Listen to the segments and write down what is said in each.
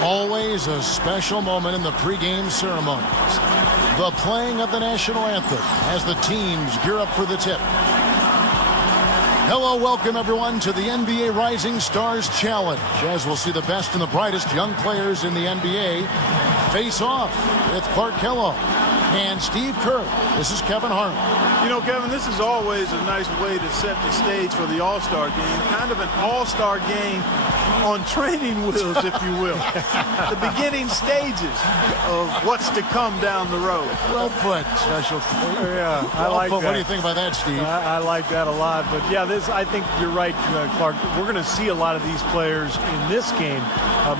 Always a special moment in the pregame ceremonies. The playing of the national anthem as the teams gear up for the tip. Hello, welcome everyone to the NBA Rising Stars Challenge, as we'll see the best and the brightest young players in the NBA face off with Clark Kellogg and Steve Kerr. This is Kevin Harlan. You know, Kevin, this is always a nice way to set the stage for the All-Star game. Kind of an All-Star game on training wheels, if you will. The beginning stages of what's to come down the road. Well put, Special. Yeah, I like that. What do you think about that, Steve? I like that a lot. But, yeah, I think you're right, Clark. We're going to see a lot of these players in this game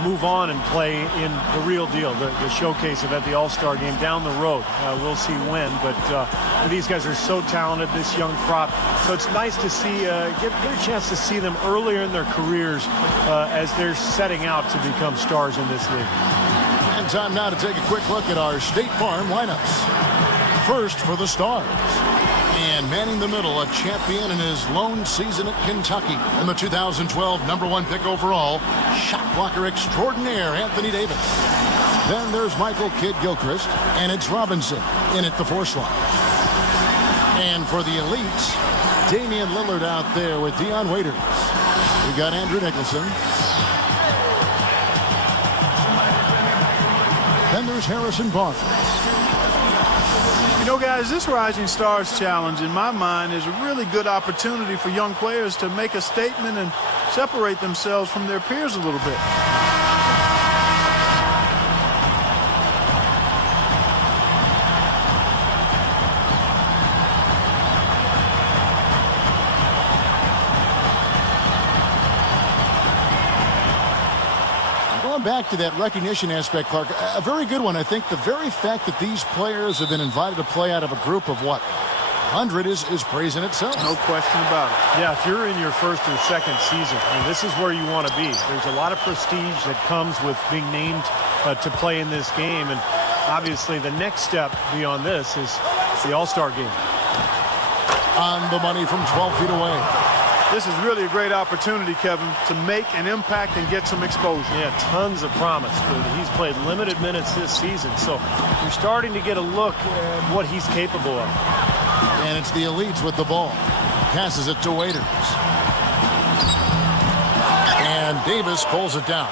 move on and play in the real deal, the showcase event, the All-Star game down the road. We'll see when. But these guys are so talented, this young crop. So it's nice to see, get a chance to see them earlier in their careers as they're setting out to become stars in this league. And time now to take a quick look at our State Farm lineups. First for the Stars. And manning the middle, a champion in his lone season at Kentucky. And the 2012 #1 pick overall, shot blocker extraordinaire, Anthony Davis. Then there's Michael Kidd-Gilchrist, and it's Robinson in at the 4 slot. And for the elites, Damian Lillard out there with Dion Waiters. We got Andrew Nicholson. Then there's Harrison Barnes. You know, guys, this Rising Stars Challenge, in my mind, is a really good opportunity for young players to make a statement and separate themselves from their peers a little bit. Back to that recognition aspect, Clark, a very good one. I think the very fact that these players have been invited to play out of a group of, 100 is praise in itself. No question about it. Yeah, if you're in your first or second season, this is where you want to be. There's a lot of prestige that comes with being named to play in this game. And obviously the next step beyond this is the All-Star game. On the money from 12 feet away. This is really a great opportunity, Kevin, to make an impact and get some exposure. Yeah, tons of promise. He's played limited minutes this season, so you're starting to get a look at what he's capable of. And it's the elites with the ball. Passes it to Waiters. And Davis pulls it down.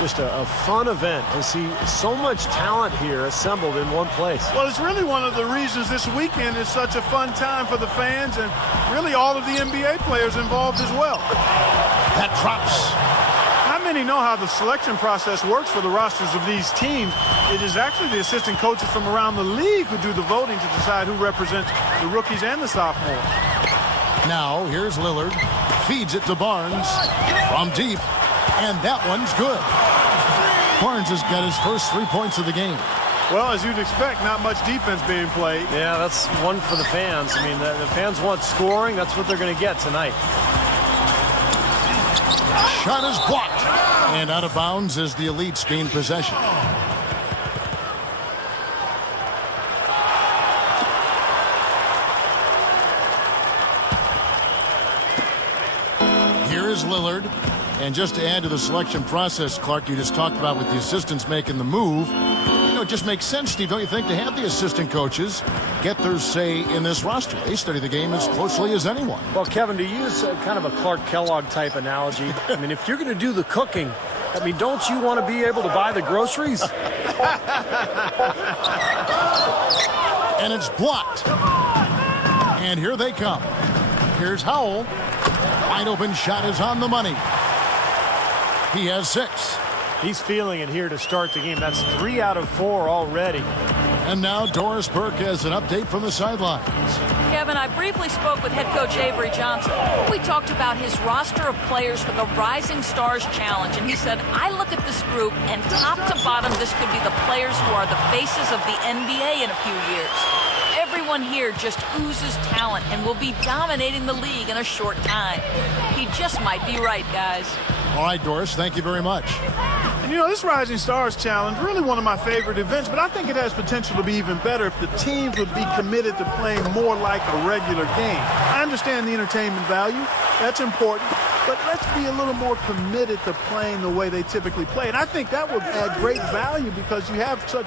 Just a fun event to see so much talent here assembled in one place. Well, it's really one of the reasons this weekend is such a fun time for the fans and really all of the NBA players involved as well. That drops. Not many know how the selection process works for the rosters of these teams. It is actually the assistant coaches from around the league who do the voting to decide who represents the rookies and the sophomores. Now, here's Lillard. Feeds it to Barnes from deep. And that one's good. Barnes has got his first 3 points of the game. Well, as you'd expect, not much defense being played. Yeah, that's one for the fans. I mean, the fans want scoring. That's what they're going to get tonight. Shot is blocked. And out of bounds as the elites gain possession. Here is Lillard. And just to add to the selection process, Clark, you just talked about with the assistants making the move, it just makes sense, Steve, don't you think, to have the assistant coaches get their say in this roster? They study the game as closely as anyone. Well, Kevin, to use kind of a Clark Kellogg type analogy, I mean, if you're going to do the cooking, I mean, don't you want to be able to buy the groceries? And it's blocked. And here they come. Here's Howell. Wide open shot is on the money. He has 6. He's feeling it here to start the game. That's 3 out of 4 already. And now Doris Burke has an update from the sidelines. Kevin, I briefly spoke with head coach Avery Johnson. We talked about his roster of players for the Rising Stars Challenge, and he said, I look at this group, and top to bottom, this could be the players who are the faces of the NBA in a few years. Everyone here just oozes talent and will be dominating the league in a short time. He just might be right, guys. All right, Doris, thank you very much. And you know, this Rising Stars Challenge, really one of my favorite events, but I think it has potential to be even better if the teams would be committed to playing more like a regular game. I understand the entertainment value. That's important. But let's be a little more committed to playing the way they typically play. And I think that would add great value because you have such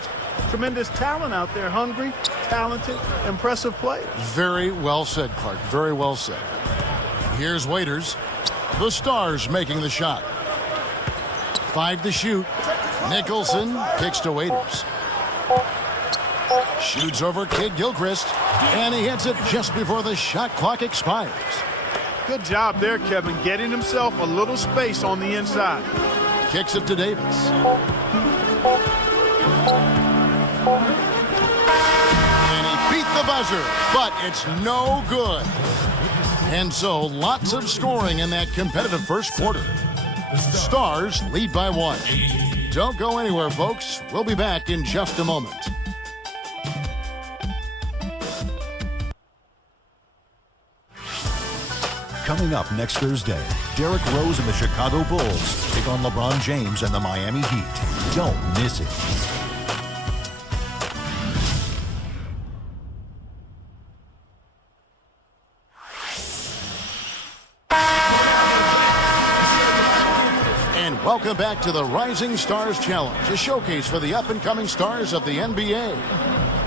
tremendous talent out there, hungry, talented, impressive players. Very well said, Clark. Very well said. Here's Waiters. The Stars making the shot. 5 to shoot. Nicholson kicks to Waiters. Shoots over Kid Gilchrist, and he hits it just before the shot clock expires. Good job there, Kevin, getting himself a little space on the inside. Kicks it to Davis. And he beat the buzzer, but it's no good. And so lots of scoring in that competitive first quarter. Stars lead by 1. Don't go anywhere, folks. We'll be back in just a moment. Coming up next Thursday, Derrick Rose and the Chicago Bulls take on LeBron James and the Miami Heat. Don't miss it. And welcome back to the Rising Stars Challenge, a showcase for the up-and-coming stars of the NBA.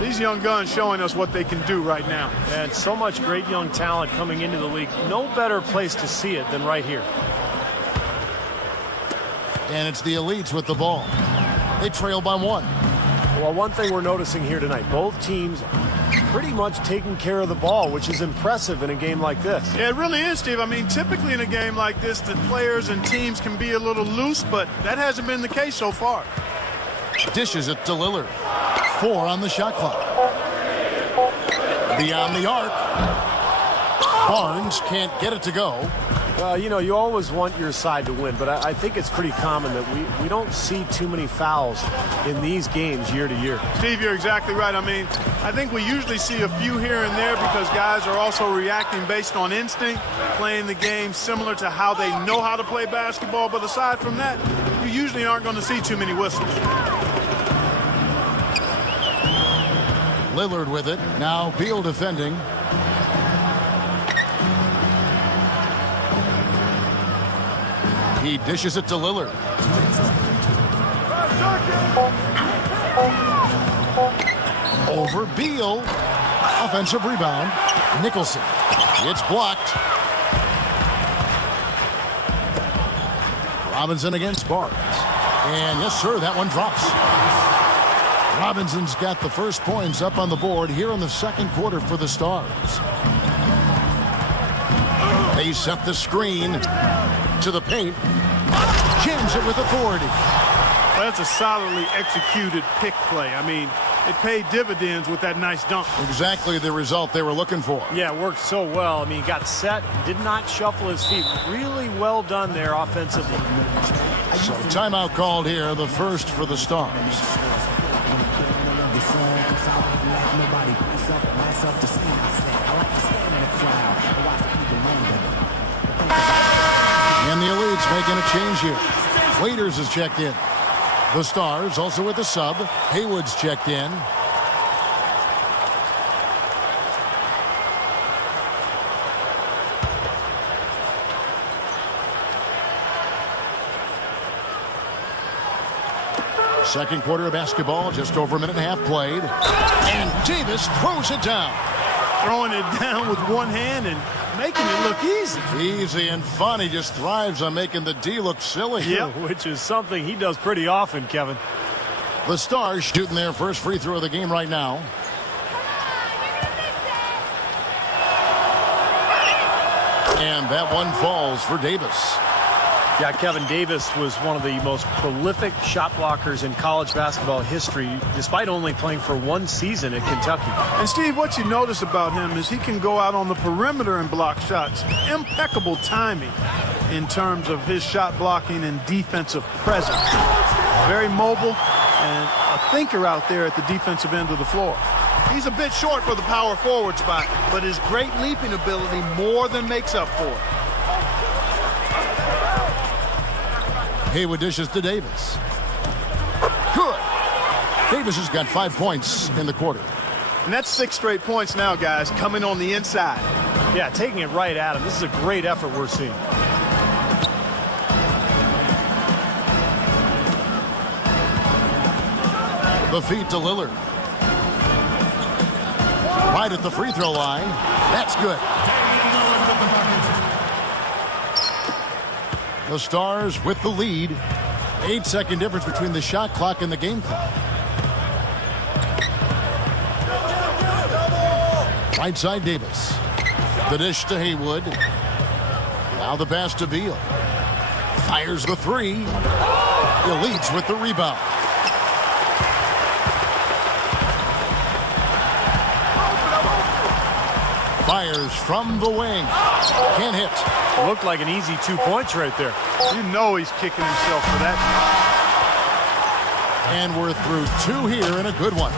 These young guns showing us what they can do right now. And so much great young talent coming into the league. No better place to see it than right here. And it's the elites with the ball. They trail by 1. Well, one thing we're noticing here tonight, both teams pretty much taking care of the ball, which is impressive in a game like this. Yeah, it really is, Steve. I mean, typically in a game like this, the players and teams can be a little loose, but that hasn't been the case so far. Dishes it to Lillard. 4 on the shot clock. Beyond the arc. Barnes can't get it to go. Well, you know, you always want your side to win, but I think it's pretty common that we don't see too many fouls in these games year to year. Steve, you're exactly right. I mean, I think we usually see a few here and there because guys are also reacting based on instinct, playing the game similar to how they know how to play basketball. But aside from that, you usually aren't going to see too many whistles. Lillard with it. Now Beal defending. He dishes it to Lillard. Over Beal. Offensive rebound. Nicholson. It's blocked. Robinson against Barnes. And yes, sir, that one drops. Robinson's got the first points up on the board here in the second quarter for the Stars. They set the screen to the paint. Jams it with authority. Well, that's a solidly executed pick play. I mean, it paid dividends with that nice dunk. Exactly the result they were looking for. Yeah, it worked so well. I mean, he got set, did not shuffle his feet. Really well done there offensively. So timeout called here, the first for the Stars. And the elites making a change here. Waiters is checked in. The Stars also with the sub. Haywood's checked in. Second quarter of basketball, just over a minute and a half played. And Davis throws it down. Throwing it down with one hand and making it look easy. Easy and fun. He just thrives on making the D look silly. Yep, which is something he does pretty often, Kevin. The Stars shooting their first free throw of the game right now. And that one falls for Davis. Yeah, Kevin, Davis was one of the most prolific shot blockers in college basketball history, despite only playing for one season at Kentucky. And, Steve, what you notice about him is he can go out on the perimeter and block shots. Impeccable timing in terms of his shot blocking and defensive presence. Very mobile and a thinker out there at the defensive end of the floor. He's a bit short for the power forward spot, but his great leaping ability more than makes up for it. Haywood dishes to Davis. Good. Davis has got 5 points in the quarter. And that's 6 straight points now, guys, coming on the inside. Yeah, taking it right at him. This is a great effort we're seeing. The feed to Lillard. Right at the free throw line. That's good. The Stars with the lead. 8-second difference between the shot clock and the game clock. Right side Davis. The dish to Haywood. Now the pass to Beal. Fires the three. He leads with the rebound. Fires from the wing. Can't hit. It looked like an easy 2 points right there. You know he's kicking himself for that. And we're through 2 here and a good one.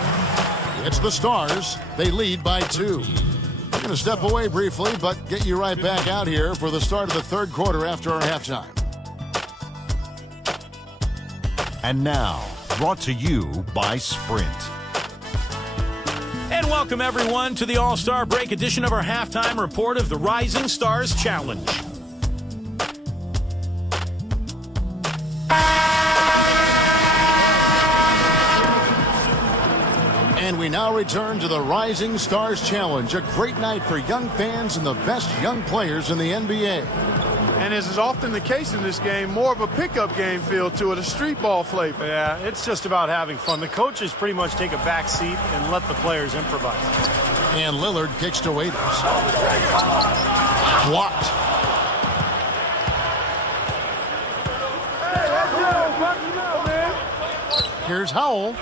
It's the Stars. They lead by 2. We're going to step away briefly, but get you right back out here for the start of the third quarter after our halftime. And now, brought to you by Sprint. And welcome, everyone, to the All-Star Break edition of our halftime report of the Rising Stars Challenge. And we now return to the Rising Stars Challenge, a great night for young fans and the best young players in the NBA. And as is often the case in this game, more of a pickup game feel to it, a street ball flavor. Yeah, it's just about having fun. The coaches pretty much take a back seat and let the players improvise. And Lillard kicks to Waiters. Blocked. Here's Howell.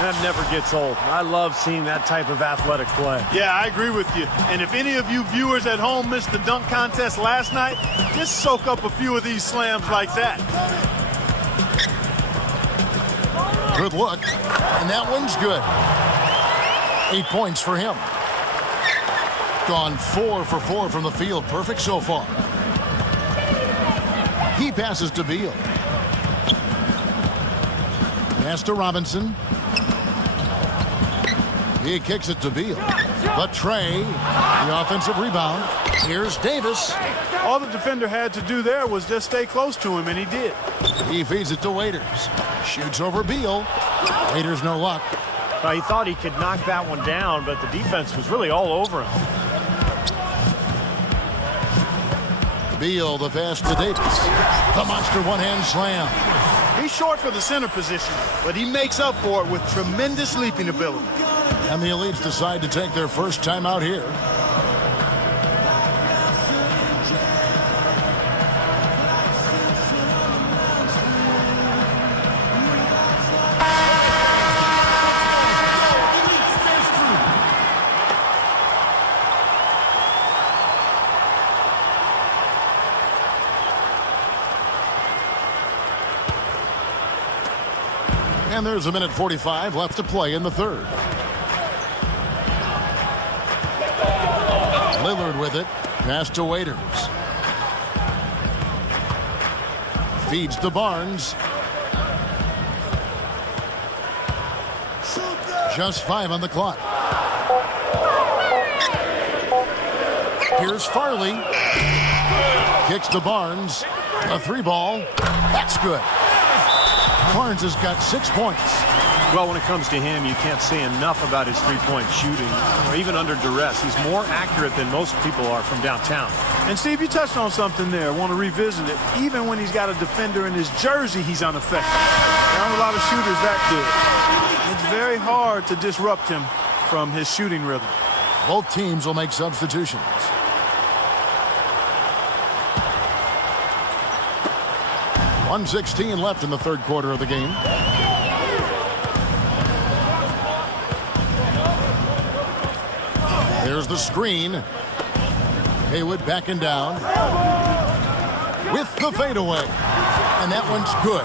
That never gets old. I love seeing that type of athletic play. Yeah, I agree with you. And if any of you viewers at home missed the dunk contest last night, just soak up a few of these slams like that. Good look. And that one's good. 8 points for him. Gone 4 for 4 from the field. Perfect so far. He passes to Beal. Pass to Robinson. He kicks it to Beal. But Trey, the offensive rebound. Here's Davis. All the defender had to do there was just stay close to him, and he did. He feeds it to Waiters. Shoots over Beal. Waiters no luck. He thought he could knock that one down, but the defense was really all over him. Beal, the pass to Davis. The monster one-hand slam. He's short for the center position, but he makes up for it with tremendous leaping ability. And the Elites decide to take their first time out here. And there's a minute 45 left to play in the third. Lillard with it. Pass to Waiters. Feeds to Barnes. Just 5 on the clock. Here's Farley. Kicks to Barnes. A 3-ball. That's good. Barnes has got 6 points. Well, when it comes to him, you can't say enough about his three-point shooting, or even under duress. He's more accurate than most people are from downtown. And Steve, you touched on something there. I want to revisit it. Even when he's got a defender in his jersey, he's unaffected. There aren't a lot of shooters that good. It's very hard to disrupt him from his shooting rhythm. Both teams will make substitutions. .116 left in the third quarter of the game. There's the screen. Haywood backing down with the fadeaway. And that one's good.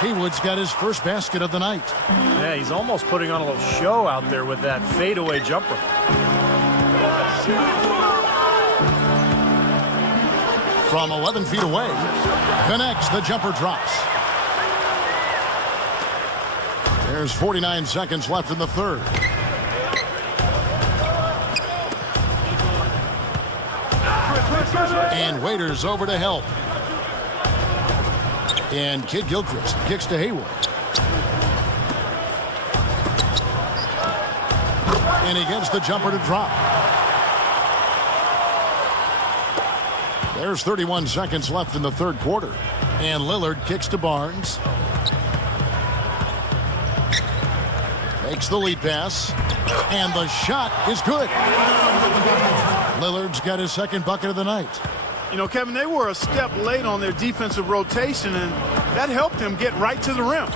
Haywood's got his first basket of the night. Yeah, he's almost putting on a little show out there with that fadeaway jumper. From 11 feet away, connects, the jumper drops. There's 49 seconds left in the third. And Waiters over to help. And Kid Gilchrist kicks to Haywood. And he gets the jumper to drop. There's 31 seconds left in the third quarter. And Lillard kicks to Barnes. Makes the lead pass. And the shot is good. Lillard's got his second bucket of the night. You know, Kevin, they were a step late on their defensive rotation, and that helped them get right to the rim.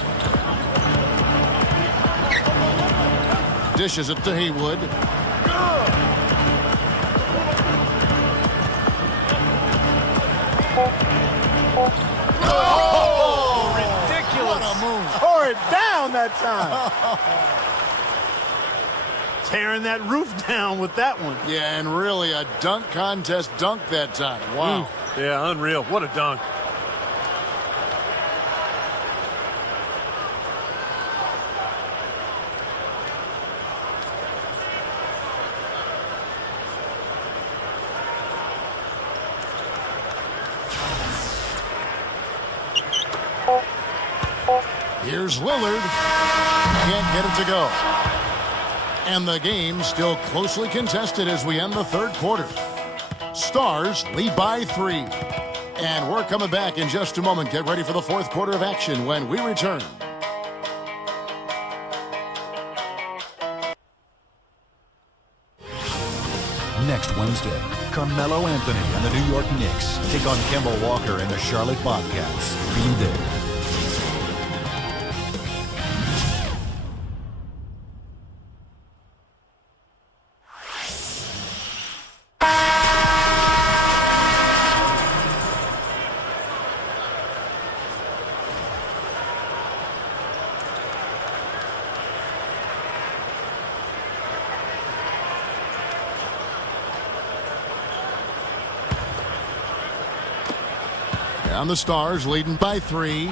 Dishes it to Haywood. Oh, ridiculous. What a move. Tore it down that time. Tearing that roof down with that one. Yeah, and really a dunk contest dunk that time. Wow. Yeah, unreal. What a dunk. Here's Lillard. Can't get it to go. And the game still closely contested as we end the third quarter. Stars lead by 3. And we're coming back in just a moment. Get ready for the fourth quarter of action when we return. Next Wednesday, Carmelo Anthony and the New York Knicks take on Kemba Walker and the Charlotte Bobcats. Be there. And the Stars leading by 3.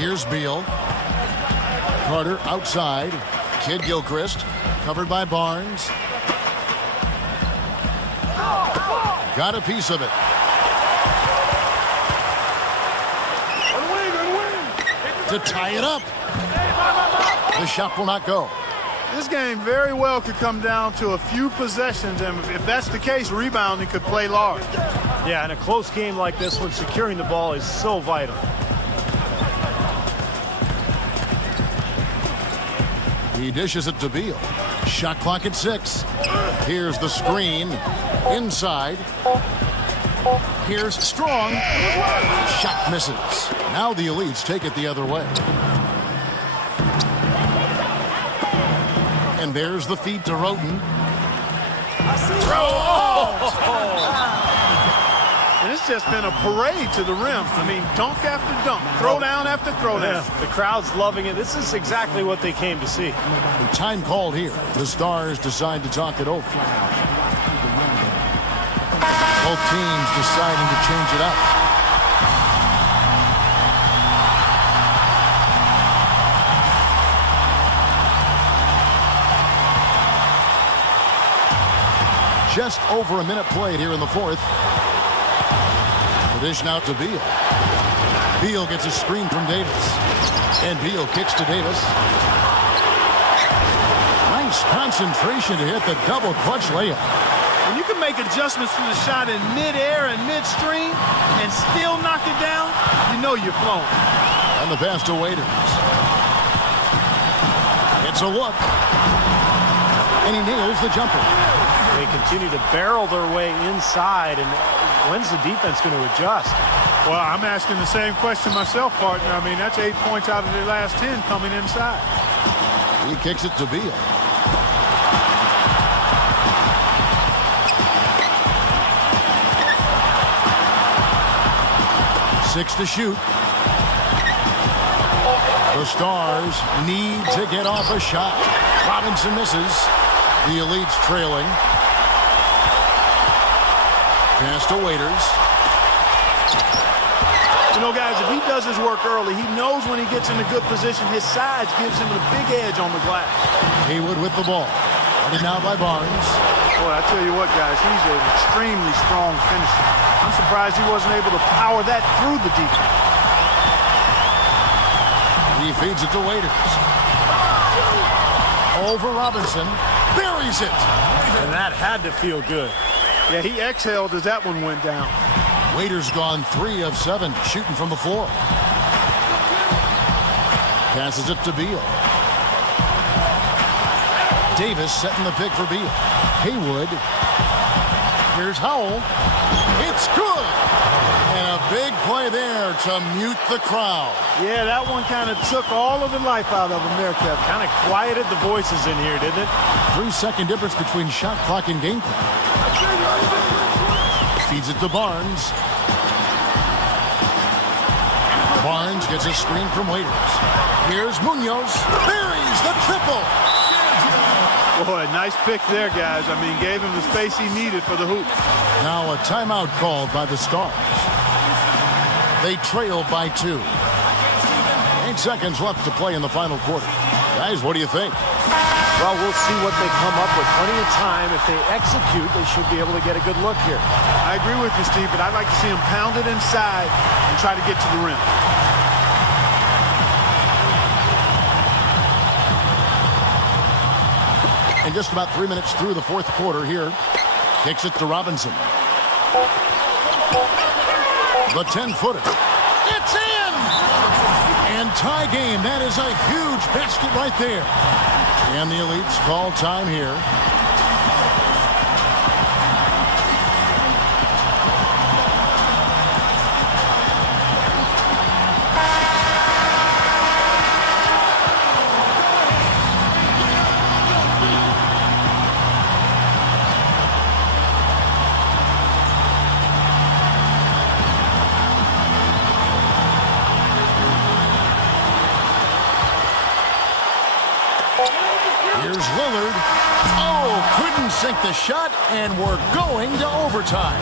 Here's Beal. Carter outside. Kid Gilchrist covered by Barnes. Got a piece of it. To tie it up. The shot will not go. This game very well could come down to a few possessions, and if that's the case, rebounding could play large. Yeah, in a close game like this one, securing the ball is so vital. He dishes it to Beal. Shot clock at 6. Here's the screen. Inside. Here's Strong. Shot misses. Now the Elites take it the other way. And there's the feed to Roten. And it's just been a parade to the rim. I mean, dunk after dunk, throw down after throw down. The crowd's loving it. This is exactly what they came to see. The time called here. The Stars decide to talk it over. Both teams deciding to change it up. Just over a minute played here in the fourth. The dish now to Beal. Beal gets a screen from Davis. And Beal kicks to Davis. Nice concentration to hit the double clutch layup. When you can make adjustments to the shot in midair and midstream and still knock it down, you know you're flowing. And the pass to Waiters. It's a look. And he nails the jumper. They continue to barrel their way inside, and when's the defense going to adjust? Well, I'm asking the same question myself, partner. I mean, that's 8 points out of their last 10 coming inside. He kicks it to Beal. Six to shoot. The Stars need to get off a shot. Robinson misses. The Elites trailing. Pass to Waiters. You know, guys, if he does his work early, he knows when he gets in a good position, his size gives him a big edge on the glass. Haywood with the ball. Ready now by Barnes. Boy, I tell you what, guys, he's an extremely strong finisher. I'm surprised he wasn't able to power that through the defense. He feeds it to Waiters. Over Robinson. Buries it. And that had to feel good. Yeah, he exhaled as that one went down. Waiters gone 3 of 7 shooting from the floor. Passes it to Beal. Davis setting the pick for Beal. Haywood. Here's Howell. It's good. And a big play there to mute the crowd. Yeah, that one kind of took all of the life out of America. Kind of quieted the voices in here, didn't it? 3-second difference between shot clock and game clock. Feeds it to Barnes. Barnes gets a screen from Waiters. Here's Munoz. Buries the triple. Boy, nice pick there, guys. I mean, gave him the space he needed for the hoop. Now a timeout called by the Stars. They trail by 2. 8 seconds left to play in the final quarter. Guys, what do you think? Well, we'll see what they come up with. Plenty of time. If they execute, they should be able to get a good look here. I agree with you, Steve, but I'd like to see him pound it inside and try to get to the rim. And just about 3 minutes through the fourth quarter here. Kicks it to Robinson. The 10-footer. It's in! And tie game. That is a huge basket right there. And the Elites call time here. Here's Lillard. Oh, couldn't sink the shot, and we're going to overtime.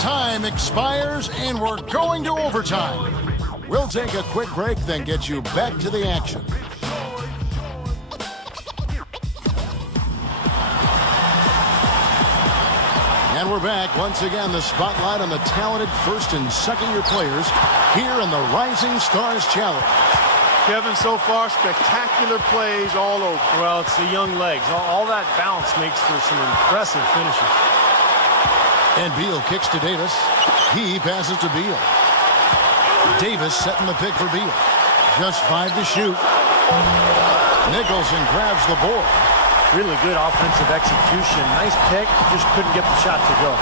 Time expires, and we're going to overtime. We'll take a quick break, then get you back to the action. And we're back. Once again, the spotlight on the talented first and second-year players here in the Rising Stars Challenge. Kevin, so far, spectacular plays all over. Well, it's the young legs. All that bounce makes for some impressive finishes. And Beal kicks to Davis. He passes to Beal. Davis setting the pick for Beal. Just 5 to shoot. Nicholson grabs the board. Really good offensive execution. Nice pick. Just couldn't get the shot to go.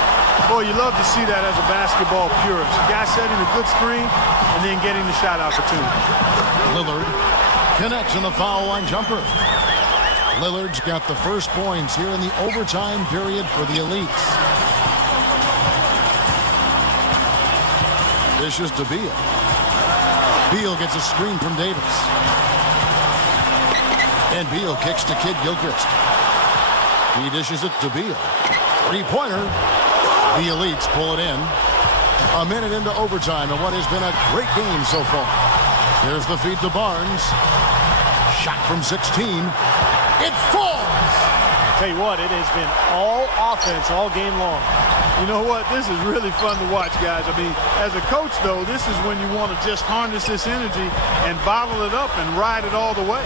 Boy, you love to see that as a basketball purist. The guy setting a good screen and then getting the shot opportunity. Lillard connects on the foul line jumper. Lillard's got the first points here in the overtime period for the Elites. Dishes to Beal. Beal gets a screen from Davis. And Beal kicks to Kid Gilchrist. He dishes it to Beal. 3-pointer. The Elites pull it in. A minute into overtime in what has been a great game so far. Here's the feed to Barnes. Shot from 16. It falls! Tell you what, it has been all offense all game long. You know what? This is really fun to watch, guys. I mean, as a coach, though, this is when you want to just harness this energy and bottle it up and ride it all the way.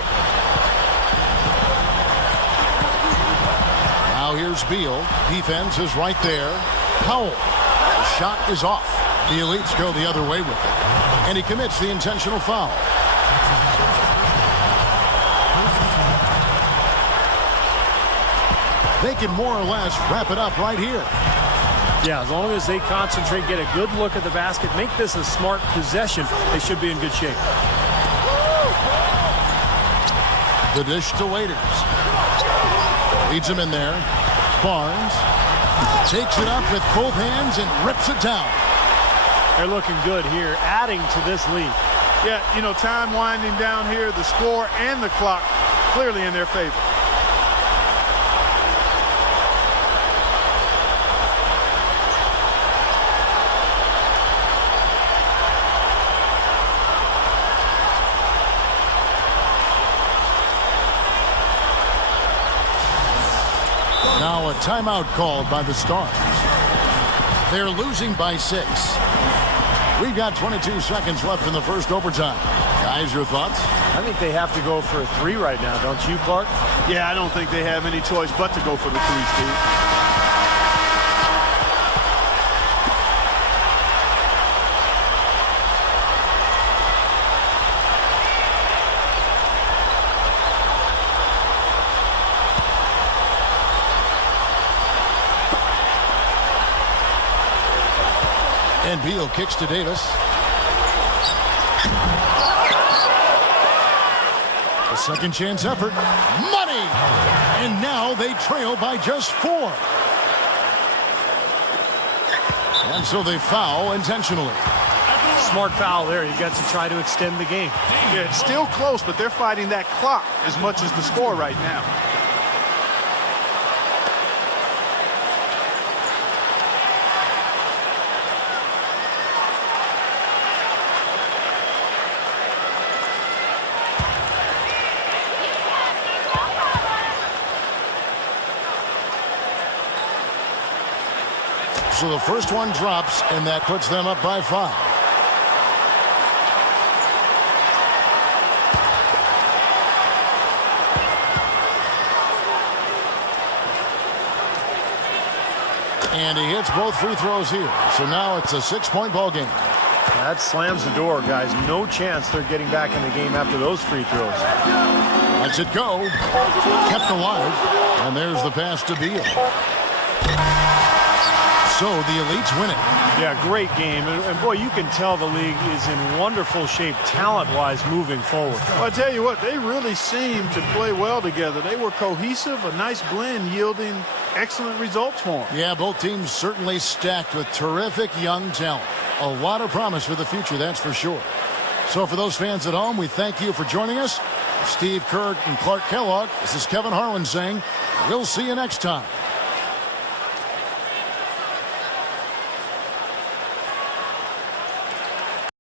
Now here's Beal. Defense is right there. Howell. The shot is off. The Elites go the other way with it. And he commits the intentional foul. They can more or less wrap it up right here. Yeah, as long as they concentrate, get a good look at the basket, make this a smart possession, they should be in good shape. The dish to Waiters. Leads him in there. Barnes takes it up with both hands and rips it down. They're looking good here, adding to this lead. Yeah, you know, time winding down here, the score and the clock clearly in their favor. Now a timeout called by the Stars. They're losing by 6. We've got 22 seconds left in the first overtime. Guys, your thoughts? I think they have to go for a 3 right now, don't you, Clark? Yeah, I don't think they have any choice but to go for the 3, Steve. And Beal kicks to Davis. A second chance effort. Money! And now they trail by just 4. And so they foul intentionally. Smart foul there. You got to try to extend the game. Yeah, it's still close, but they're fighting that clock as much as the score right now. So the first one drops, and that puts them up by 5. And he hits both free throws here. So now it's a 6-point ball game. That slams the door, guys. No chance they're getting back in the game after those free throws. Lets it go. Kept alive. And there's the pass to Beal. So the Elites win it. Yeah, great game. And boy, you can tell the league is in wonderful shape talent-wise moving forward. Well, I tell you what, they really seem to play well together. They were cohesive, a nice blend yielding excellent results for them. Yeah, both teams certainly stacked with terrific young talent. A lot of promise for the future, that's for sure. So for those fans at home, we thank you for joining us. Steve Kerr and Clark Kellogg, this is Kevin Harlan saying, we'll see you next time